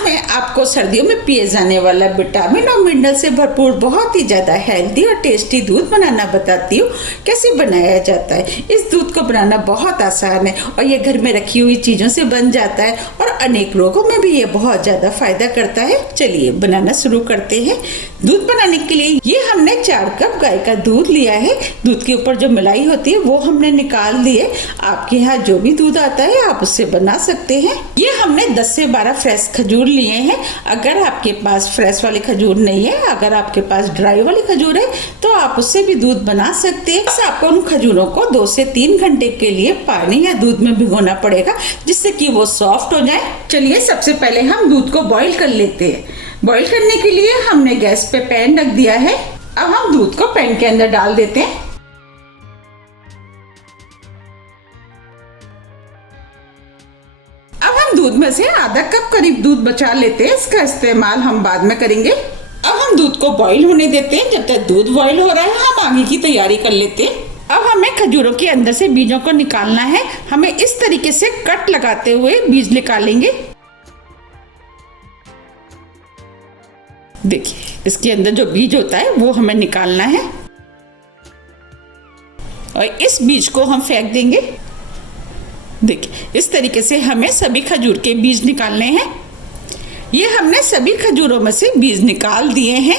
आज मैं आपको सर्दियों में पिए जाने वाला विटामिन और मिनरल से भरपूर बहुत ही ज़्यादा हेल्दी और टेस्टी दूध बनाना बताती हूँ। कैसे बनाया जाता है। इस दूध को बनाना बहुत आसान है और ये घर में रखी हुई चीज़ों से बन जाता है और अनेक रोगों में भी ये बहुत ज़्यादा फायदा करता है। चलिए बनाना शुरू करते हैं। दूध बनाने के लिए ये हमने 4 कप गाय का दूध लिया है। दूध के ऊपर जो मलाई होती है वो हमने निकाल दी है। आपके यहाँ जो भी दूध आता है आप उससे बना सकते हैं। ये हमने 10 से 12 फ्रेश खजूर लिए हैं। अगर आपके पास फ्रेश वाले खजूर नहीं है, अगर आपके पास ड्राई वाली खजूर है तो आप उससे भी दूध बना सकते हैं। बस आपको उन खजूरों को 2 से 3 घंटे के लिए पानी या दूध में भिगोना पड़ेगा जिससे कि वो सॉफ्ट हो जाए। चलिए सबसे पहले हम दूध को बॉईल कर लेते हैं। बॉईल करने के लिए हमने गैस पे पैन रख दिया है। अब हम दूध को पैन के अंदर डाल देते हैं। अब हम दूध में से आधा कप करीब दूध बचा लेते हैं। इसका इस्तेमाल हम बाद में करेंगे। अब हम दूध को बॉईल होने देते हैं। जब तक दूध बॉईल हो रहा है हम आगे की तैयारी कर लेते हैं। अब हमें खजूरों के अंदर से बीजों को निकालना है। हमें इस तरीके से कट लगाते हुए बीज निकालेंगे। देखिए इसके अंदर जो बीज होता है वो हमें निकालना है और इस बीज को हम फेंक देंगे। देखिए इस तरीके से हमें सभी खजूर के बीज निकालने हैं। ये हमने सभी खजूरों में से बीज निकाल दिए हैं।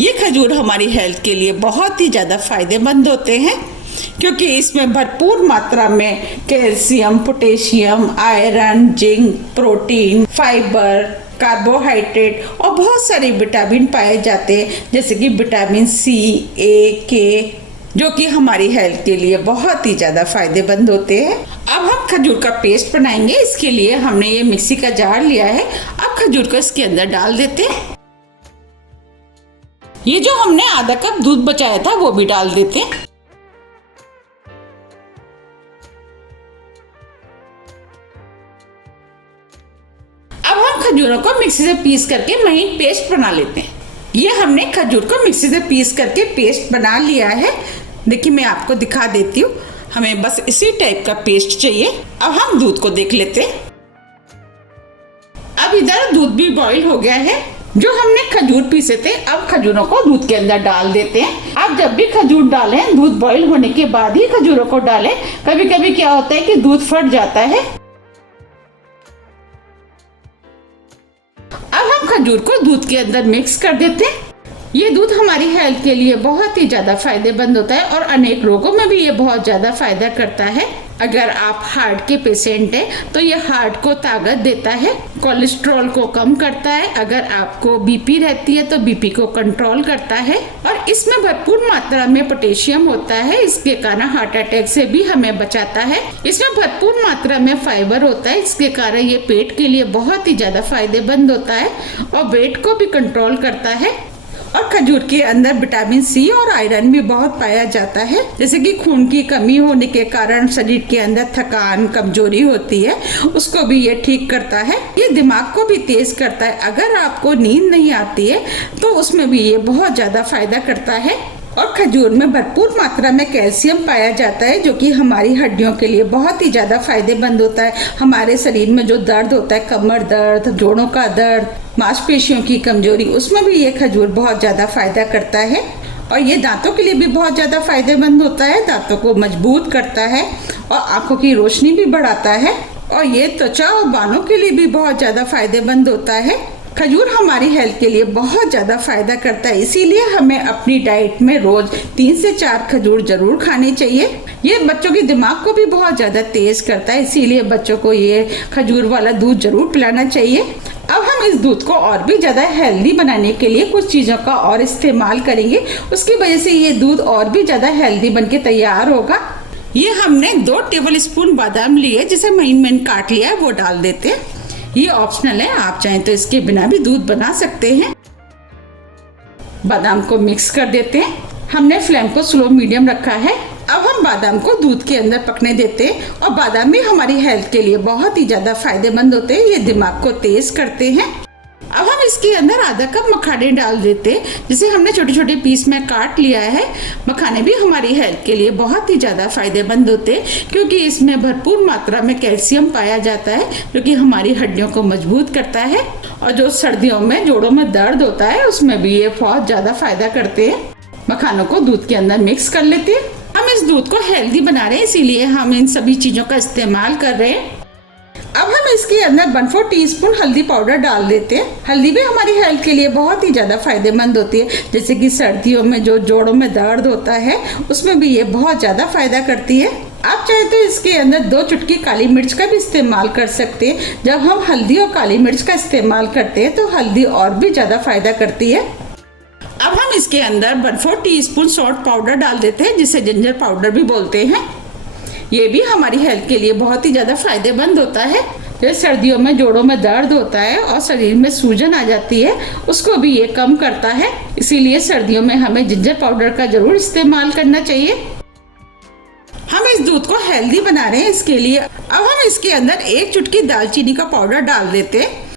ये खजूर हमारी हेल्थ के लिए बहुत ही ज़्यादा फायदेमंद होते हैं क्योंकि इसमें भरपूर मात्रा में calcium, potassium, iron, zinc, protein, fibre, carbohydrate और बहुत सारे विटामिन पाए जाते हैं जैसे कि विटामिन सी, ए, के, जो कि हमारी हेल्थ के लिए बहुत ही ज़्यादा फायदेमंद होते हैं। अब हम खजूर का पेस्ट बनाएंगे। इसके लिए हमने ये मिक्सी का जार लिया है। अब खजूर को इसके अंदर डाल देते हैं। ये जो हमने आधा कप दूध बचाया था वो भी डाल देते हैं। अब हम खजूरों को मिक्सी से पीस करके महीन पेस्ट बना लेते हैं। ये हमने खजूर को मिक्सी से पीस करके पेस्ट बना लिया है। देखिए मैं आपको दिखा देती हूँ। हमें बस इसी टाइप का पेस्ट चाहिए। अब हम दूध को देख लेते हैं। अब इधर दूध भी बॉईल हो गया है। जो हमने खजूर पीसे थे अब खजूरों को दूध के अंदर डाल देते हैं। आप जब भी खजूर डालें दूध बॉईल होने के बाद ही खजूरों को डालें। कभी कभी क्या होता है कि दूध फट जाता है। अब हम खजूर को दूध के अंदर मिक्स कर देते हैं। ये दूध हमारी हेल्थ के लिए बहुत ही ज़्यादा फायदेमंद होता है और अनेक रोगों में भी ये बहुत ज़्यादा फायदा करता है। अगर आप हार्ट के पेशेंट हैं तो ये हार्ट को ताकत देता है, कोलेस्ट्रॉल को कम करता है। अगर आपको बीपी रहती है तो बीपी को कंट्रोल करता है और इसमें भरपूर मात्रा में पोटेशियम होता है। इसके कारण हार्ट अटैक से भी हमें बचाता है। इसमें भरपूर मात्रा में फाइबर होता है। इसके कारण ये पेट के लिए बहुत ही ज़्यादा फायदेमंद होता है और वेट को भी कंट्रोल करता है। और खजूर के अंदर विटामिन सी और आयरन भी बहुत पाया जाता है। जैसे कि खून की कमी होने के कारण शरीर के अंदर थकान, कमजोरी होती है, उसको भी ये ठीक करता है। ये दिमाग को भी तेज करता है। अगर आपको नींद नहीं आती है तो उसमें भी ये बहुत ज्यादा फायदा करता है। और खजूर में भरपूर मात्रा में कैल्शियम पाया जाता है जो कि हमारी हड्डियों के लिए बहुत ही ज़्यादा फायदेमंद होता है। हमारे शरीर में जो दर्द होता है, कमर दर्द, जोड़ों का दर्द, मांसपेशियों की कमजोरी, उसमें भी ये खजूर बहुत ज़्यादा फायदा करता है। और ये दांतों के लिए भी बहुत ज़्यादा फायदेमंद होता है। दांतों को मजबूत करता है और आँखों की रोशनी भी बढ़ाता है। और ये त्वचा और बालों के लिए भी बहुत ज़्यादा फायदेमंद होता है। खजूर हमारी हेल्थ के लिए बहुत ज़्यादा फायदा करता है। इसीलिए हमें अपनी डाइट में रोज 3 से 4 खजूर जरूर खानी चाहिए। ये बच्चों के दिमाग को भी बहुत ज़्यादा तेज करता है। इसीलिए बच्चों को ये खजूर वाला दूध जरूर पिलाना चाहिए। अब हम इस दूध को और भी ज़्यादा हेल्दी बनाने के लिए कुछ चीज़ों का और इस्तेमाल करेंगे। उसकी वजह से ये दूध और भी ज़्यादा हेल्दी बन के तैयार होगा। ये हमने 2 टेबल स्पून बादाम लिए जिसे महीन महीन काट लिया है वो डाल देते हैं। ये ऑप्शनल है, आप चाहें तो इसके बिना भी दूध बना सकते हैं। बादाम को मिक्स कर देते हैं। हमने फ्लेम को स्लो मीडियम रखा है। अब हम बादाम को दूध के अंदर पकने देते हैं। और बादाम भी हमारी हेल्थ के लिए बहुत ही ज़्यादा फायदेमंद होते हैं। ये दिमाग को तेज करते हैं। अब हम इस इसके अंदर आधा कप मखाने डाल देते हैं, जिसे हमने छोटे छोटे पीस में काट लिया है। मखाने भी हमारी हेल्थ के लिए बहुत ही ज़्यादा फायदेमंद होते हैं, क्योंकि इसमें भरपूर मात्रा में कैल्शियम पाया जाता है, जो कि हमारी हड्डियों को मजबूत करता है। और जो सर्दियों में जोड़ों में दर्द होता है, उसमें भी ये बहुत ज़्यादा फायदा करते हैं। मखानों को दूध के अंदर मिक्स कर लेते हैं। हम इस दूध को हेल्दी बना रहे हैं, इसीलिए हम इन सभी चीज़ों का इस्तेमाल कर रहे हैं। अब हम इसके अंदर 1/4 टीस्पून हल्दी पाउडर डाल देते हैं। हल्दी भी हमारी हेल्थ के लिए बहुत ही ज़्यादा फायदेमंद होती है, जैसे कि सर्दियों में जो जोड़ों में दर्द होता है, उसमें भी ये बहुत ज़्यादा फायदा करती है। आप चाहे तो इसके अंदर 2 चुटकी काली मिर्च का भी इस्तेमाल कर सकते हैं। जब हम हल्दी और काली मिर्च का इस्तेमाल करते हैं तो हल्दी और भी ज़्यादा फायदा करती है। अब हम इसके अंदर 1/4 टीस्पून सॉल्ट पाउडर डाल देते हैं, जिसे जिंजर पाउडर भी बोलते हैं। ये भी हमारी हेल्थ के लिए बहुत ही ज़्यादा फायदेमंद होता है। जैसे सर्दियों में जोड़ों में दर्द होता है और शरीर में सूजन आ जाती है, उसको भी ये कम करता है। इसीलिए सर्दियों में हमें जिंजर पाउडर का जरूर इस्तेमाल करना चाहिए। हम इस दूध को हेल्दी बना रहे हैं, इसके लिए अब हम इसके अंदर 1 चुटकी दालचीनी का पाउडर डाल देते हैं।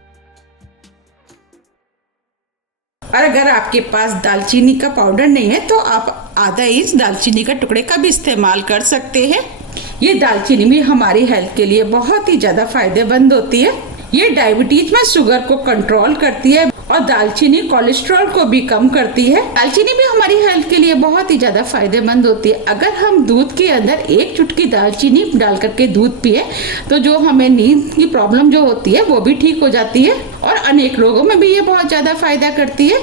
और अगर आपके पास दालचीनी का पाउडर नहीं है तो आप आधा इंच दालचीनी का टुकड़े का भी इस्तेमाल कर सकते हैं। ये दालचीनी भी हमारी हेल्थ के लिए बहुत ही ज़्यादा फायदेमंद होती है। ये डायबिटीज में शुगर को कंट्रोल करती है और दालचीनी कोलेस्ट्रॉल को भी कम करती है। दालचीनी भी हमारी हेल्थ के लिए बहुत ही ज़्यादा फायदेमंद होती है। अगर हम दूध के अंदर 1 चुटकी दालचीनी डाल करके दूध पिए तो जो हमें नींद की प्रॉब्लम जो होती है वो भी ठीक हो जाती है और अनेक रोगों में भी ये बहुत ज़्यादा फायदा करती है।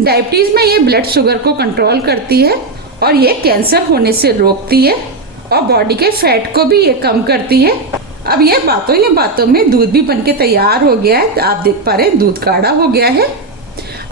डायबिटीज में ये ब्लड शुगर को कंट्रोल करती है और ये कैंसर होने से रोकती है और बॉडी के फैट को भी ये कम करती है। अब ये बातों में दूध भी बनके तैयार हो गया है। आप देख पा रहे हैं दूध गाढ़ा हो गया है।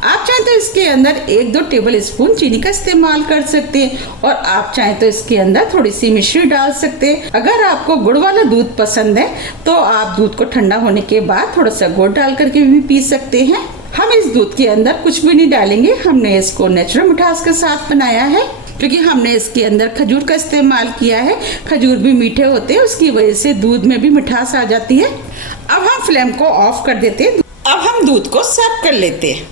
आप चाहें तो इसके अंदर 1-2 टेबल स्पून चीनी का इस्तेमाल कर सकते हैं और आप चाहें तो इसके अंदर थोड़ी सी मिश्री डाल सकते हैं। अगर आपको गुड़ वाला दूध पसंद है तो आप दूध को ठंडा होने के बाद थोड़ा सा गुड़ डाल करके भी पी सकते हैं। हम इस दूध के अंदर कुछ भी नहीं डालेंगे, हमने इसको नेचुरल मिठास के साथ बनाया है, क्योंकि हमने इसके अंदर खजूर का इस्तेमाल किया है। खजूर भी मीठे होते हैं, उसकी वजह से दूध में भी मिठास आ जाती है। अब हम फ्लेम को ऑफ कर देते हैं। अब हम दूध को सर्व कर लेते हैं।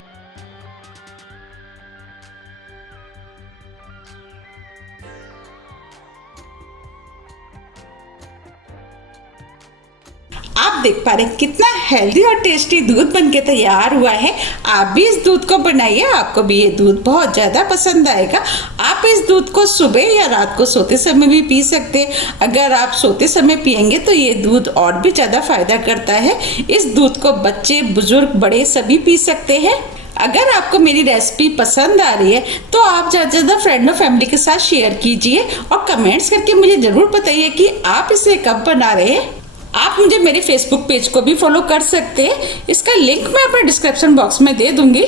आप देख पा रहे हैं कितना हेल्दी और टेस्टी दूध बनके तैयार हुआ है। आप भी इस दूध को बनाइए, आपको भी ये दूध बहुत ज़्यादा पसंद आएगा। आप इस दूध को सुबह या रात को सोते समय भी पी सकते हैं। अगर आप सोते समय पियेंगे तो ये दूध और भी ज़्यादा फायदा करता है। इस दूध को बच्चे, बुजुर्ग, बड़े सभी पी सकते हैं। अगर आपको मेरी रेसिपी पसंद आ रही है तो आप ज़्यादा से ज़्यादा फ्रेंड और फैमिली के साथ शेयर कीजिए और कमेंट्स करके मुझे ज़रूर बताइए कि आप इसे कब बना रहे हैं। आप मुझे मेरे फेसबुक पेज को भी फॉलो कर सकते हैं, इसका लिंक मैं अपने डिस्क्रिप्शन बॉक्स में दे दूंगी।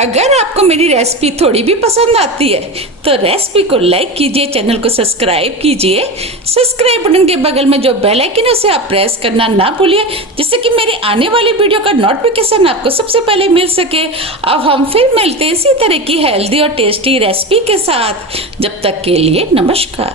अगर आपको मेरी रेसिपी थोड़ी भी पसंद आती है तो रेसिपी को लाइक कीजिए, चैनल को सब्सक्राइब कीजिए। सब्सक्राइब बटन के बगल में जो बेल आइकन है उसे आप प्रेस करना ना भूलिए, जिससे कि मेरी आने वाली वीडियो का नोटिफिकेशन आपको सबसे पहले मिल सके। अब हम फिर मिलते हैं इसी तरह की हेल्दी और टेस्टी रेसिपी के साथ। जब तक के लिए नमस्कार।